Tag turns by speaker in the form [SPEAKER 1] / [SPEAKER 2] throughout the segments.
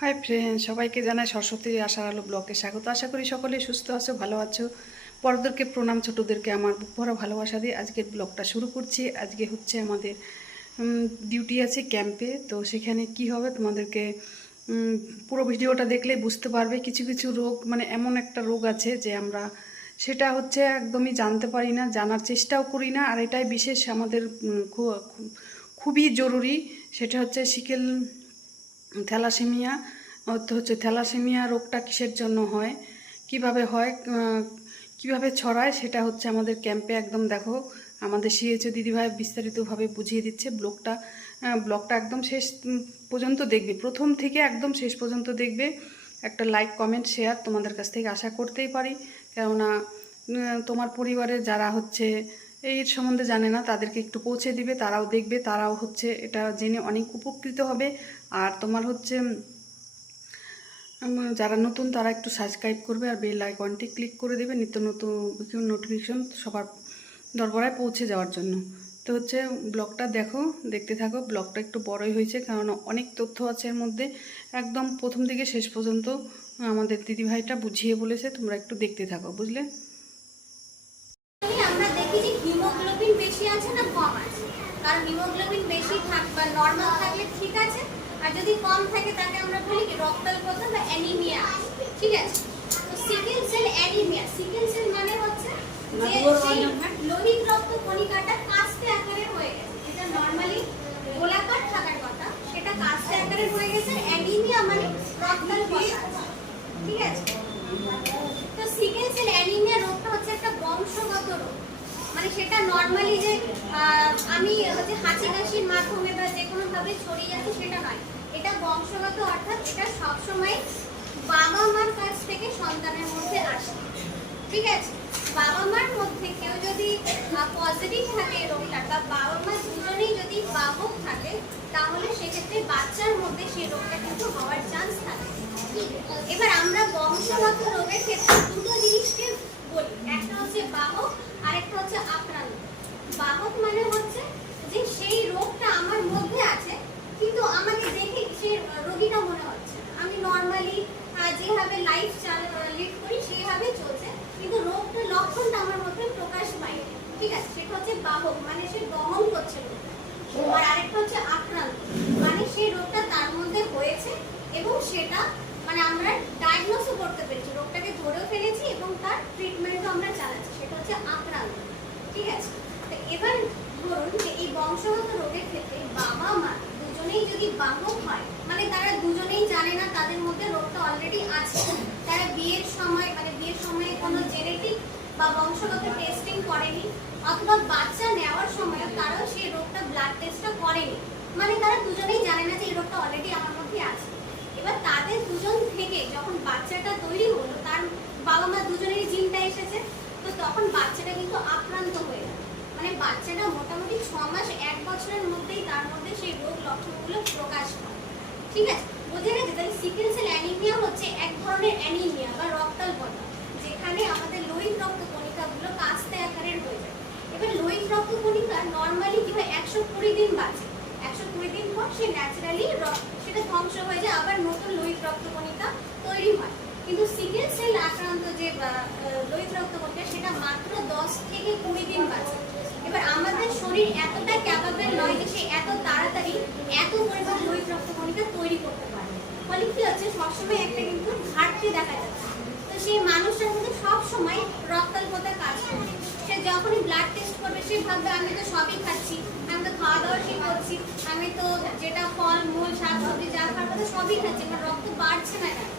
[SPEAKER 1] Hi friend সবাইকে জানাই সরস্বতীর আশার আলো ব্লকে স্বাগত। আশা করি সকলে সুস্থ আছো, ভালো আছো। বড়দেরকে প্রণাম, ছোটদেরকে আমার বুক ভরা ভালোবাসা দিয়ে আজকের ব্লগটা শুরু করছি। আজকে হচ্ছে আমাদের ডিউটি আছে ক্যাম্পে তো সেখানে কি হবে তোমাদেরকে পুরো ভিডিওটা দেখলে বুঝতে পারবে। কিছু কিছু রোগ মানে এমন একটা রোগ আছে যে আমরা সেটা হচ্ছে একদমই জানতে পারি না, জানার চেষ্টাও করি না। আর এটাই বিশেষ আমাদের খুবই জরুরি। সেটা হচ্ছে সিকেল থ্যালাসেমিয়া হচ্ছে থ্যালাসেমিয়া রোগটা কিসের জন্য হয়? কীভাবে হয়? কীভাবে ছড়ায়? সেটা হচ্ছে আমাদের ক্যাম্পে একদম দেখো। আমাদের সিএচও দিদিভাই বিস্তারিতভাবে বুঝিয়ে দিচ্ছে ব্লগটা। ব্লগটা একদম শেষ পর্যন্ত দেখবে। প্রথম থেকে একদম শেষ পর্যন্ত দেখবে। একটা লাইক কমেন্ট শেয়ার তোমাদের কাছ থেকে আশা করতেই পারি। কেননা তোমার পরিবারের যারা হচ্ছে এই সম্বন্ধে জানে না, তাদেরকে একটু পৌঁছে দিবে। তারাও দেখবে। তারাও হচ্ছে এটা জেনে অনেক উপকৃত হবে। আর তোমার হচ্ছে যারা নতুন তারা একটু সাবস্ক্রাইব করবে আর বেল আইকনটি ক্লিক করে দেবে, নিত্য নতুন নোটিফিকেশন সবার দরবারায় পৌঁছে যাওয়ার জন্য। তো হচ্ছে, ব্লগটা দেখো, দেখতে থাকো, ব্লগটা একটু বড়ই হয়েছে, কারণ অনেক তথ্য আছে এর মধ্যে। একদম প্রথম থেকে শেষ পর্যন্ত আমাদের দিদিভাইটা বুঝিয়ে বলেছে, তোমরা একটু দেখতে থাকো, বুঝলে?
[SPEAKER 2] আমরা দেখি যে হিমোগ্লোবিন বেশি আছে না কম আছে? কারণ হিমোগ্লোবিন বেশি থাক বা থাকলে আর যদি কম থাকে তাকে আমরা বলি কি রক্তাল্পতা বা অ্যানিমিয়া ঠিক আছে? তো sickle cell anaemia sickle cell মানে হচ্ছে যে লোহিত রক্ত কণিকাটা কাস্তে আকারে হয়ে গেছে। যেটা নর্মালি গোলাকার থাকার কথা সেটা কাস্তে আকারে হয়ে গেছে। অ্যানিমিয়া মানে রক্তাল্পতা ঠিক আছে? তো সিকেল সেল অ্যানিমিয়া রোগটা হচ্ছে একটা বংশগত রোগ। মানে সেটা নর্মালি যে আমি হচ্ছে হাঁচি কাশির মাধ্যমে বা যে কোনো ভাবে ছড়িয়ে যাচ্ছে সেটা নয়। বংশগত অর্থাৎ এটা সবসময় বাবা মার কাছ থেকে সন্তানের মধ্যে আসে। ঠিক আছে? বাবা মার মধ্যে কেউ যদি পজিটিভ থাকে এই রোগটার বা বাবা মা দুজনেই যদি বাহক থাকে, তাহলে সেক্ষেত্রে বাচ্চার মধ্যে সেই রোগটা কিন্তু হওয়ার চান্স থাকে। এবার আমরা বংশগত রোগের ক্ষেত্রে দুটো জিনিসকে বলি। একটা হচ্ছে বাহক আর একটা হচ্ছে আক্রান্ত। বাহক মানে হচ্ছে যে সেই রোগটা আমার মধ্যে আছে কিন্তু আমাকে দেখে সে রোগীটা মনে হচ্ছে আমি নর্মালি যেভাবে লাইফ লিড করি সেইভাবে চলছে। কিন্তু রোগটার লক্ষণটা আমার মধ্যে প্রকাশ পায় ঠিক আছে, সেটা হচ্ছে বাহক মানে সে দমন করছে আর আরেকটা হচ্ছে আক্রান্ত। মানে সেই রোগটা তার মধ্যে হয়েছে এবং সেটা মানে আমরা ডায়াগনোসও করতে পেরেছি। রোগটাকে ধরেও ফেলেছি এবং তার ট্রিটমেন্টও আমরা চালাচ্ছি। সেটা হচ্ছে আক্রান্ত। ঠিক আছে? তো এবার ধরুন যে এই বংশগত রোগের ক্ষেত্রে যদি বাহক হয়? মানে তারা দুজনেই জানে না তাদের মধ্যে রোগটা অলরেডি আছে। তারা বিয়ের সময় মানে বিয়ের সময় কোনো জেনেটিক বা বংশগত টেস্টিং করেনি অথবা বাচ্চা নেওয়ার সময় তারাও সেই রোগটা ব্লাড টেস্টটা করেনি। মানে তারা দুজনেই জানে না যে এই রোগটা অলরেডি আমার মধ্যে আছে। এবার তাদের দুজন থেকে যখন বাচ্চাটা তৈরি হলো, তার বাবা মা দুজনেরই জিনটা এসেছে, তো তখন বাচ্চাটা কিন্তু আক্রান্ত হয়ে যায় মানে বাচ্চাটা মোটামুটি ছ মাস, এক বছরের মধ্যেই তার মধ্যে সেই রোগ লক্ষণগুলো প্রকাশ পায় ঠিক আছে? বোঝা গেছে? তাহলে সিকেল সেল অ্যানিমিয়া হচ্ছে এক ধরনের অ্যানিমিয়া বা রক্তাল রক্তাল্পতা যেখানে আমাদের লোহিত রক্ত কণিকাগুলো কাস্তে আকারের হয়ে যায়। এবার লোহিত রক্ত কণিকা নর্মালি কি হয়? একশো কুড়ি দিন বাঁচে। একশো কুড়ি দিন পর সে ন্যাচারালি রক্ত সেটা ধ্বংস হয়ে যায়। আবার নতুন লোহিত রক্ত কণিকা তৈরি হয় কিন্তু সিকেল সেল আক্রান্ত যে বা, আহ, লোহিত রক্ত কণিকা সেটা মাত্র দশ থেকে কুড়ি দিন বাঁচে এবার আমাদের শরীর এতটা ক্যাপাবল নয় যে সে এত তাড়াতাড়ি এত পরিমাণ লোহিত রক্ত কণিকা তৈরি করতে পারে। ফলে কি হচ্ছে, সবসময় একটা কিন্তু ঘাটতি দেখা যাচ্ছে। তো সেই মানুষটার মধ্যে সবসময় রক্তাল্পতা কাজ করে। সে যখনই ব্লাড টেস্ট করবে, সে ভাববে, আমি তো সবই খাচ্ছি, আমি তো খাওয়া দাওয়া ঠিক করছি, আমি তো যেটা ফল, মূল, শাক সবজি যা খাওয়ার কথা সবই খাচ্ছি, আমার রক্ত বাড়ছে না কেন?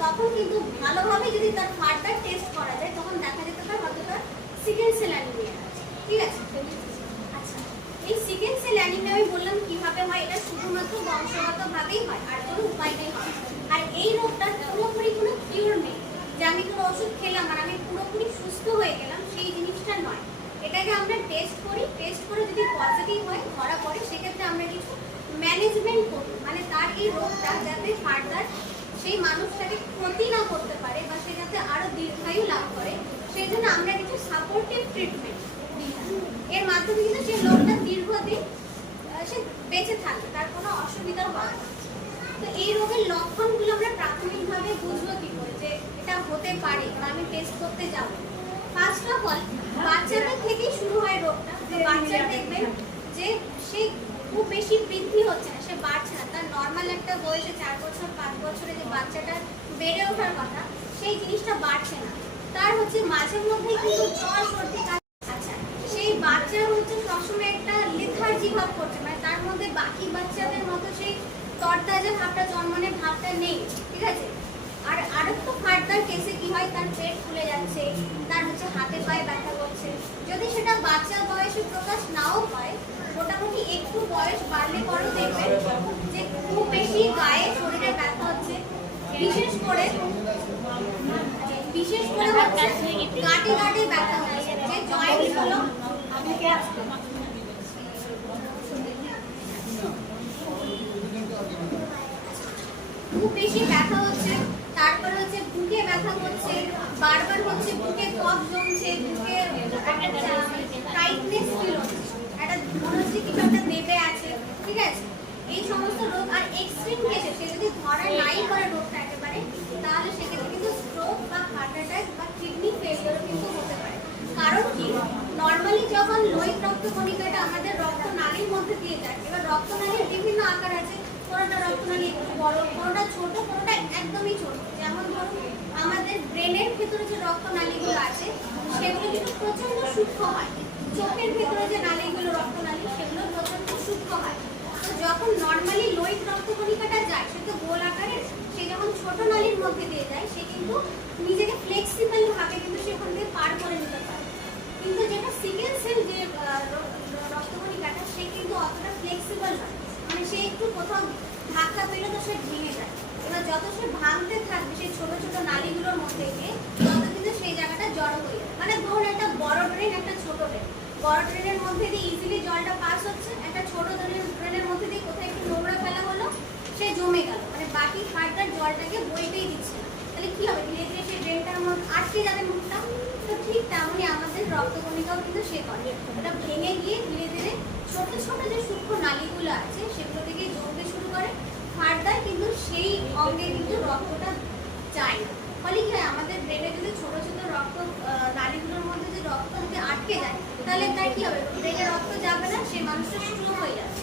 [SPEAKER 2] তখন কিন্তু ভালোভাবে যদি তার ফার্দার টেস্ট করা যায়, তখন দেখা যেতে পারে হয়তো তার সিকেল সেল অ্যানিমিয়া আছে। ঠিক আছে? এই সিকেল সেল অ্যানিমিয়া আমি বললাম, কীভাবে হয়? এটা শুধুমাত্র বংশগতভাবেই হয়, আর কোনো উপায় নেই। হয় আর এই রোগটা পুরোপুরি কোনো কিউর নেই। যে আমি কোনো ওষুধ খেলাম আর আমি পুরোপুরি সুস্থ হয়ে গেলাম, সেই জিনিসটা নয়। এটাকে আমরা টেস্ট করি। টেস্ট করে যদি পজিটিভ হয়, ধরা পড়ে, সেক্ষেত্রে আমরা কিছু ম্যানেজমেন্ট করি মানে তার এই রোগটা যাতে ফার্দার সেই মানুষটাকে ক্ষতি না করতে পারে বা সে যাতে আরও দীর্ঘায়ু লাভ করে, সেই জন্য আমরা কিছু সাপোর্টিভ ট্রিটমেন্ট এর মাধ্যমে কিন্তু সেই লোকটা দীর্ঘদিন সে বেঁচে থাকবে, তার কোনো অসুবিধা হবে না। তো এই রোগের লক্ষণগুলো আমরা প্রাথমিকভাবে বুঝব কি করে, যে এটা হতে পারে বা আমি টেস্ট করতে যাব। ফার্স্ট অফ বাচ্চাদের থেকেই শুরু হয় রোগটা। তো বাচ্চা যে সে খুব বেশি বৃদ্ধি হচ্ছে না, সে বাড়ছে না। তার নর্মাল একটা বয়সে চার বছর, পাঁচ বছরে যে বাচ্চাটা বেড়ে ওঠার কথা, সেই জিনিসটা বাড়ছে না। তার হচ্ছে মাঝে মধ্যে কিন্তু জ্বর সর্দি সেই বাচ্চা হচ্ছে সবসময় একটা লেথার্জি ভাব করছে। মানে তার মধ্যে বাকি বাচ্চাদের মতো সেই তরতাজা ভাবটা জন্মনের ভাবটা নেই, ঠিক আছে? আর আরেকটু ফার্দার কেসে কি হয়, তার পেট ফুলে যাচ্ছে, তার হচ্ছে হাতে পায়ে ব্যথা করছে। যদি সেটা বাচ্চা বয়সে প্রকাশ নাও পায় মোটামুটি একটু বয়স বাড়লে পরেও দেখবেন যে খুব বেশি গায়ে শরীরে ব্যথা হচ্ছে। বিশেষ করে বিশেষ করে হচ্ছে গাঁটে গাঁটে ব্যথা হচ্ছে, যে জয়েন্টগুলো খুব বেশি ব্যথা হচ্ছে, তারপরে হচ্ছে বুকে ব্যথা করছে বারবার হচ্ছে বুকে কফ জমছে, বুকে টাইটনেস ফিল হচ্ছে। একটা মনে হচ্ছে কিছু একটা দেবে আছে, ঠিক আছে? এই সমস্ত রোগ আর এক্সট্রিম কেসে সে যদি ধরা নাই করে রোগটা একেবারে, তাহলে সেক্ষেত্রে কিন্তু স্ট্রোক বা হার্ট অ্যাটাক বা কিডনি ফেলিয়ারও কিন্তু হতে পারে কারণ কি নর্মালি যখন লোহিত রক্ত কণিকাটা আমাদের রক্ত নালীর মধ্যে দিয়ে যায়, এবার রক্ত নালীর বিভিন্ন আকার আছে। কোনোটা রক্তনালী একটু বড়, কোনোটা ছোট, কোনোটা একদমই ছোট। যেমন ধরুন, আমাদের ব্রেনের ভেতরে যে রক্তনালীগুলো আছে, সেগুলো কিন্তু প্রচণ্ড সূক্ষ্ম হয়। চোখের ভেতরে যে নালীগুলো রক্তনালী, সেগুলো প্রচণ্ড সূক্ষ্ম হয়। তো যখন নর্মালি লোহিত রক্তকণিকাটা যায়, সে তো গোল আকারের, সে যখন ছোট নালীর মধ্যে দিয়ে যায়, সে কিন্তু নিজেকে ফ্লেক্সিবল ভাবে কিন্তু সেখান থেকে পার করে নিতে পারে। কিন্তু যেটা সিকেল সেল যে আহ, র- র- সে কিন্তু অতটা ফ্লেক্সিবল নয়। মানে সে একটু কোথাও ধাক্কা পেলে তো সে ভেঙে যায়। এবার যত সে ভাঙতে থাকবে সেই ছোট ছোট নালীগুলোর মধ্যে গিয়ে তত কিন্তু সেই জায়গাটা জড়ো হয়ে যাবে। মানে ধরুন একটা বড় ড্রেন একটা ছোট ড্রেন বড় ড্রেনের মধ্যে দিয়ে ইজিলি জলটা পাস হচ্ছে একটা ছোট ড্রেনের মধ্যে দিয়ে কোথায় একটু নোংরা ফেলা হলো সে জমে গেল। মানে বাকি ফার্দার জলটাকে বইতেই দিচ্ছে না। তাহলে কি হবে? ধীরে ধীরে সেই ড্রেনটার মধ্যে আটকে যাবে মুখটা। ঠিক তেমনই আমাদের রক্তকণিকাও কিন্তু সে করে। ওটা ভেঙে গিয়ে ধীরে ধীরে ছোট ছোট যে সূক্ষ্ম নালীগুলো আছে, সেগুলো থেকে জমতে শুরু করে ফার্দার কিন্তু সেই অঙ্গে কিন্তু রক্তটা না ফলে কি হয়, আমাদের ব্রেনে যদি ছোট ছোট রক্ত নালীগুলোর মধ্যে যদি রক্ত যদি আটকে যায়, তাহলে তার কি হবে? ব্রেনে রক্ত যাবে না, সে মানুষটা স্ট্রোক হয়ে যাবে।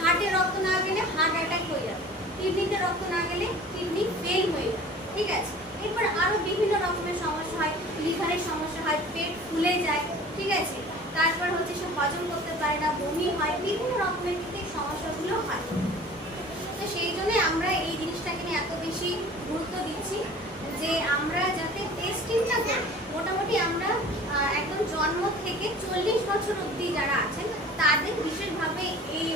[SPEAKER 2] হার্টে রক্ত না গেলে হার্ট অ্যাটাক হয়ে যাবে। কিডনিতে রক্ত না গেলে কিডনি ফেল হয়ে যাবে। ঠিক আছে? এরপর আরও বিভিন্ন রকমের সমস্যা হয়, লিভারের সমস্যা হয়, পেট ফুলে যায়, ঠিক আছে? তারপর হচ্ছে সে হজম করতে পারে না, বমি হয়, বিভিন্ন রকমের কিন্তু সমস্যাগুলো হয়। তো সেই জন্য আমরা এই জিনিসটাকে নিয়ে এত বেশি গুরুত্ব দিচ্ছি যে আমরা যাতে টেস্টিংটা করি। মোটামুটি আমরা একদম জন্ম থেকে চল্লিশ বছর অবধি যারা আছেন, তাদের বিশেষভাবে এই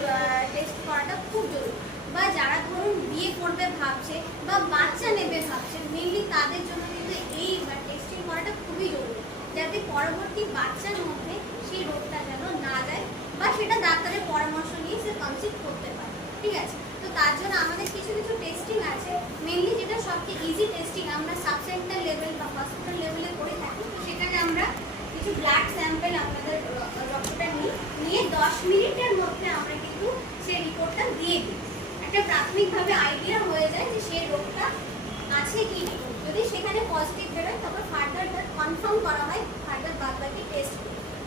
[SPEAKER 2] টেস্ট করাটা খুব জরুরি। বা যারা ধরুন বিয়ে করবে ভাবছে বা বাচ্চা নেবে ভাবছে মেনলি তাদের জন্য কিন্তু এই টেস্টিং করাটা খুবই জরুরি। যাতে পরবর্তী বাচ্চার মধ্যে সেই রোগটা যেন না যায় বা সেটা ডাক্তারের পরামর্শ নিয়ে সে কনসিভ করতে পারে, ঠিক আছে? তো তার জন্য আমাদের কিছু কিছু টেস্টিং আছে। মেনলি যেটা সবচেয়ে ইজি টেস্টিং আমরা সাব সেন্টার লেভেল বা হসপিটাল লেভেলে করে থাকি। তো সেখানে আমরা কিছু ব্লাড স্যাম্পেল আপনাদের রক্তটা নিই নিয়ে দশ মিনিটের মধ্যে আমরা কিন্তু সেই রিপোর্টটা দিয়ে দিই। একটা প্রাথমিকভাবে আইডিয়া হয়ে যায় যে সেই রোগটা আছে কি যদি সেখানে পজিটিভ বেরোয় তবে ফার্দার কনফার্ম করা হয় ফার্দার বাদ বাকি টেস্ট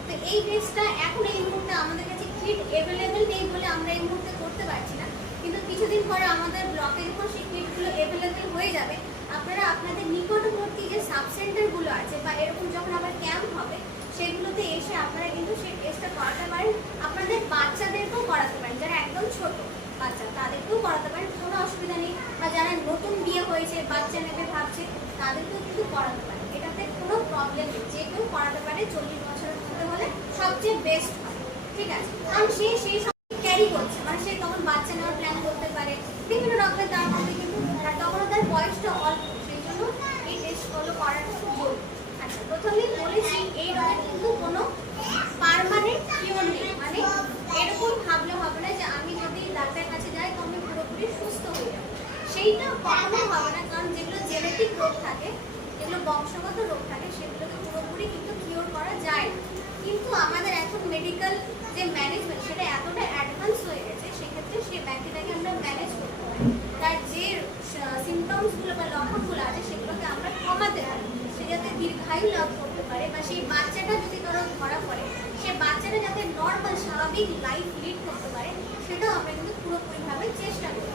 [SPEAKER 2] তো এই টেস্টটা এখন এই মুহূর্তে আমাদের কাছে কিট অ্যাভেলেবেল নেই বলে আমরা এই মুহূর্তে করতে পারছি না। কিন্তু কিছুদিন পরে আমাদের ব্লকের যখন সেই কিটগুলো অ্যাভেলেবেল হয়ে যাবে। আপনারা আপনাদের নিকটবর্তী যে সাব সেন্টারগুলো আছে বা এরকম যখন আবার ক্যাম্প হবে, সেগুলোতে এসে আপনারা কিন্তু সেই টেস্টটা করাতে পারেন। আপনাদের বাচ্চাদেরকেও করাতে পারেন, যারা একদম ছোট। বাচ্চা, তাদেরকেও করাতে পারেন কোনো অসুবিধা নেই। বা যারা নতুন বিয়ে হয়েছে, বাচ্চা নেবে ভাবছে, তাদেরকেও কিন্তু করাতে পারেন এটাতে কোনো প্রবলেম নেই। যে কেউ করাতে পারে, চল্লিশ বছরের মধ্যে হলে সবচেয়ে বেস্ট হয়। ঠিক আছে? কারণ সে সেই ক্যারি করছে মানে সে তখন বাচ্চা নেওয়ার প্ল্যান করতে পারে বিভিন্ন রকমের তার মধ্যে কিন্তু আর তখনও তার বয়সটা অল্প সেই জন্য এই টেস্টগুলো করাটা খুব জরুরি আচ্ছা প্রথমেই বলেছি এই রোগের কিন্তু কোনো পার্মানেন্ট কিওর নেই মানে এরকম ভাবলে হবে না যে আমি যদি ডাক্তারের কাছে যাই তো আমি পুরোপুরি সুস্থ হয়ে যাব সেইটা কখনোই হবে না, কারণ যেগুলো জেনেটিক রোগ থাকে, যেগুলো বংশগত রোগ থাকে, সেগুলোকে পুরোপুরি কিন্তু কিওর করা যায় কিন্তু আমাদের এখন মেডিকেল যে ম্যানেজমেন্ট সেটা এতটা অ্যাডভান্স হয়ে গেছে, সেক্ষেত্রে সেই ব্যক্তিটাকে আমরা ম্যানেজ করতে পারি। তার যে সিমটমসগুলো বা লক্ষণগুলো আছে, সেগুলোকে আমরা কমাতে পারি। সে যাতে দীর্ঘায়ু লাভ করতে পারে, বা সেই বাচ্চাটা যদি ধরো ধরা পড়ে, সে বাচ্চাটা যাতে নর্মাল স্বাভাবিক লাইফ লিড করতে পারে, সেটাও আমরা কিন্তু পুরোপুরিভাবে চেষ্টা করি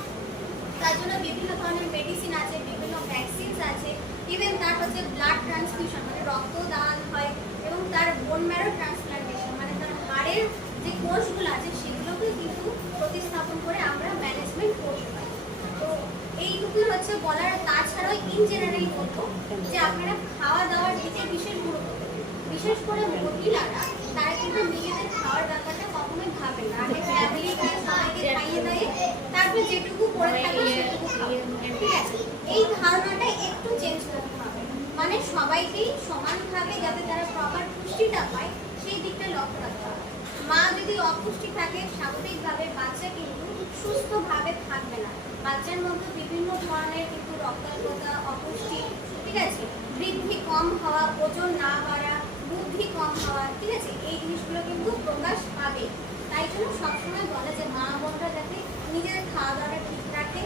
[SPEAKER 2] তার জন্য বিভিন্ন ধরনের মেডিসিন আছে, বিভিন্ন ভ্যাকসিনস আছে ইভেন তার হচ্ছে ব্লাড ট্রান্সফিউশন মানে রক্তদান হয় এবং তার বোন ম্যারো ট্রান্সপ্লান্টেশন মানে তার হাড়ের যে কোষগুলো আছে সেগুলোকে কিন্তু প্রতিস্থাপন করে আমরা ম্যানেজমেন্ট করতে পারি। তো এইটুকুই হচ্ছে বলার, তাছাড়াও ইন জেনারেল বলব যে আপনারা খাওয়া দাওয়ার দিকে বিশেষ গুরুত্ব, বিশেষ করে মহিলারা তারা কিন্তু নিজেদের খাওয়ার ব্যাপারটা কখনোই ভাবে না আগে ফ্যামিলিকে সবাইকে খাইয়ে দেয় তারপর যেটুকু পড়ে থাকবে সেটুকু খাবে। ঠিক আছে? এই ধারণাটা একটু চেঞ্জ করতে হবে। মানে সবাইকেই সমানভাবে যাতে তারা প্রপার পুষ্টিটা পায় সেই দিকটা লক্ষ্য রাখতে হবে। মা যদি অপুষ্টি থাকে স্বাভাবিকভাবে বাচ্চা কিন্তু সুস্থভাবে থাকবে না। বাচ্চার মধ্যে বিভিন্ন ধরনের কিন্তু রক্তাল্পতা অপুষ্টি ঠিক আছে? বৃদ্ধি কম হওয়া ওজন না বাড়া বুদ্ধি কম হওয়া ঠিক আছে? এই জিনিসগুলো কিন্তু প্রকাশ পাবে। তাই জন্য সবসময় বলে যে মা বোনরা যাতে নিজের খাওয়া দাওয়াটা ঠিক রাখে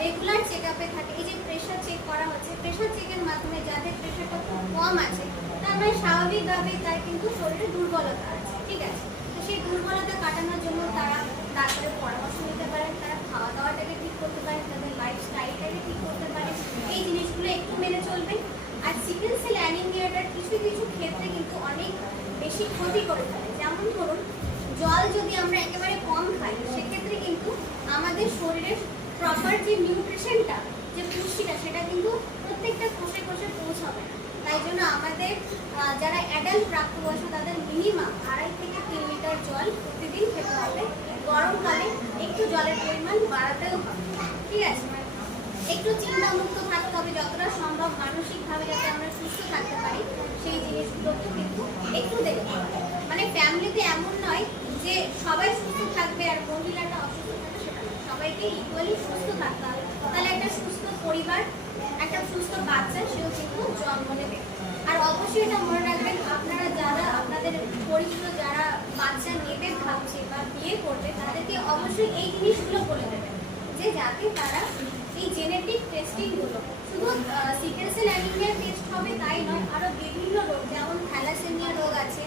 [SPEAKER 2] রেগুলার চেক আপে থাকে। এই যে প্রেশার চেক করা হচ্ছে প্রেশার চেকের মাধ্যমে যাদের প্রেশারটা খুব কম আছে, তার মানে স্বাভাবিকভাবেই তার কিন্তু শরীরে দুর্বলতা আছে, ঠিক আছে? তো সেই দুর্বলতা কাটানোর জন্য তারা ডাক্তারের পরামর্শ নিতে পারেন, তারা খাওয়া দাওয়াটাকে ঠিক করতে পারেন, তাদের লাইফস্টাইলটাকে ঠিক করতে পারেন। এই জিনিসগুলো একটু মেনে চলবেন। আর সিকেল সেল অ্যানিমিয়াটার কিছু কিছু ক্ষেত্রে কিন্তু অনেক বেশি ক্ষতি করে ফেলে। যেমন ধরুন, জল যদি আমরা একেবারে কম খাই, সেক্ষেত্রে কিন্তু আমাদের শরীরের প্রপার যে নিউট্রিশনটা যে পুষ্টিটা, সেটা কিন্তু প্রত্যেকটা কোষে কোষে পৌঁছাবে না। তাই জন্য আমাদের যারা অ্যাডাল্ট প্রাপ্তবয়স্ক, তাদের মিনিমাম আড়াই থেকে তিন লিটার জল প্রতিদিন খেতে হবে। গরমকালে একটু জলের পরিমাণ বাড়াতেও হবে। ঠিক আছে? একটু চিন্তামুক্ত থাকতে হবে যতটা সম্ভব মানসিকভাবে যাতে আমরা সুস্থ থাকতে পারি। সেই জিনিসগুলোকে কিন্তু একটু দেখতে হবে। মানে ফ্যামিলিতে এমন নয় যে সবাই সুস্থ থাকবে আর মহিলাটা অসুস্থ থাকবে, সেটা সবাইকে ইকুয়ালি সুস্থ থাকতে হবে। তাহলে একটা সুস্থ পরিবার, একটা সুস্থ বাচ্চা, সেও কিন্তু জন্ম নেবে। আর অবশ্যই এটা মনে রাখবেন, আপনারা যারা, আপনাদের পরিচিত যারা বাচ্চা নেবে, ভাবছে বা বিয়ে করবে, তাদেরকে অবশ্যই এই জিনিসগুলো বলে দেবেন। যে যাতে তারা এই জেনেটিক টেস্টিংগুলো শুধু সিকেল সেল অ্যানিমিয়া টেস্ট হবে তাই নয় আরও বিভিন্ন রোগ, যেমন থ্যালাসেমিয়া রোগ আছে,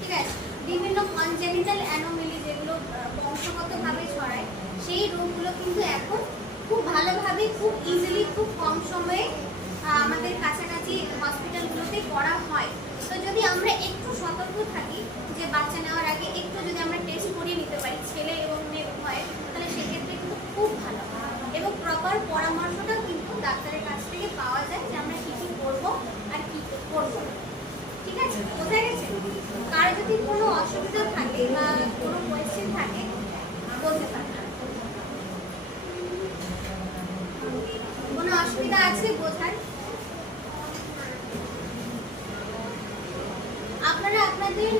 [SPEAKER 2] ঠিক আছে? বিভিন্ন কনজেনিটাল অ্যানোমেলি যেগুলো বংশগতভাবে ছড়ায়, সেই রোগগুলো কিন্তু এখন খুব ভালোভাবে, খুব ইজিলি খুব কম সময়ে আমাদের কাছাকাছি হসপিটালগুলোতে করা হয়। তো যদি আমরা একটু সতর্ক থাকি, যে বাচ্চা নেওয়ার আগে একটু যদি আমরা টেস্ট করিয়ে নিতে পারি ছেলে এবং মেয়ে উভয়ে তাহলে সেক্ষেত্রে কিন্তু খুব ভালো হয়। এবং প্রপার পরামর্শটাও কিন্তু ডাক্তারের কাছ থেকে পাওয়া যায় যে আমরা কী কী করব আর কী করব। ঠিক আছে? বোঝা গেছে? কার যদি কোনো অসুবিধা থাকে বা কোনো কোয়েশ্চেন থাকে, বলতে পারেন। কোনো অসুবিধা আছে বোঝার? আপনারা আপনাদের